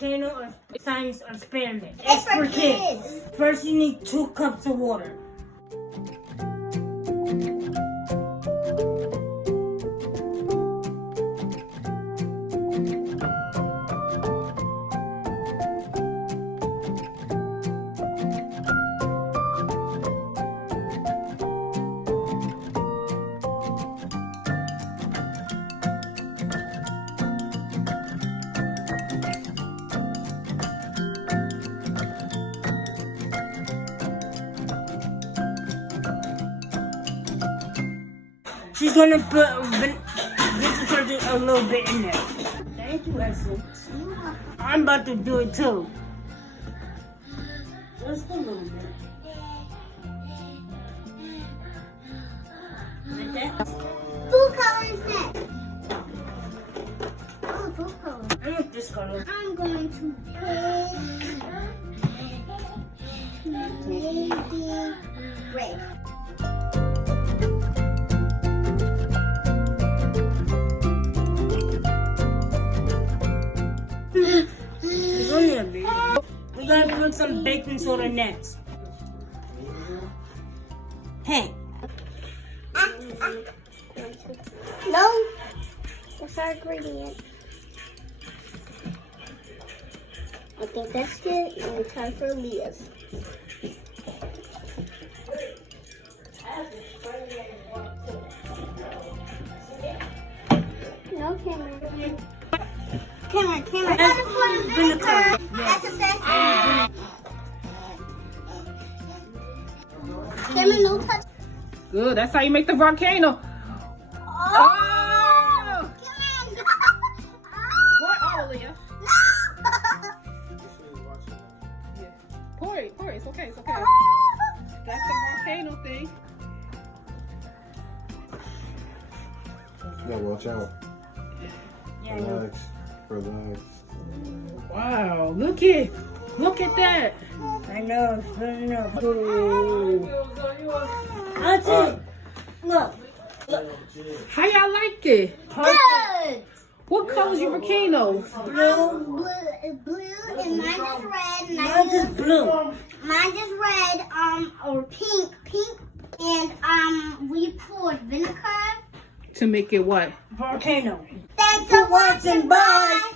volcano science experiment. It's for kids. First, you need 2 cups of water. She's gonna put a little bit in there. Thank you, Essence. I'm about to do it too. Just a little bit. Like that. Food colors next. Oh, food color. I want this color. I'm going to pick maybe red. It's only a bit. We're gonna put some baking soda next. Hey. No. That's our ingredient. I think that's good. And it's time for Leah's. No, Cameron. Cameron. That's vinegar. That's a fast. Cameron, no touch. Good. That's how you make the volcano. Oh! Cameron, Pour it all, Leah. Yeah. Pour it. It's okay. It's okay. That's the volcano thing. Yeah, watch out. Yeah, I know. Relax. Wow. Look at that. I know. It's good enough. Ooh. That's it. Look. How y'all like it? Good. What color's your volcano? Blue. Blue, and mine is red. Mine's is blue. Mine is red, or pink, and we poured vinegar. To make it what? Volcano. Thanks for watching. Bye.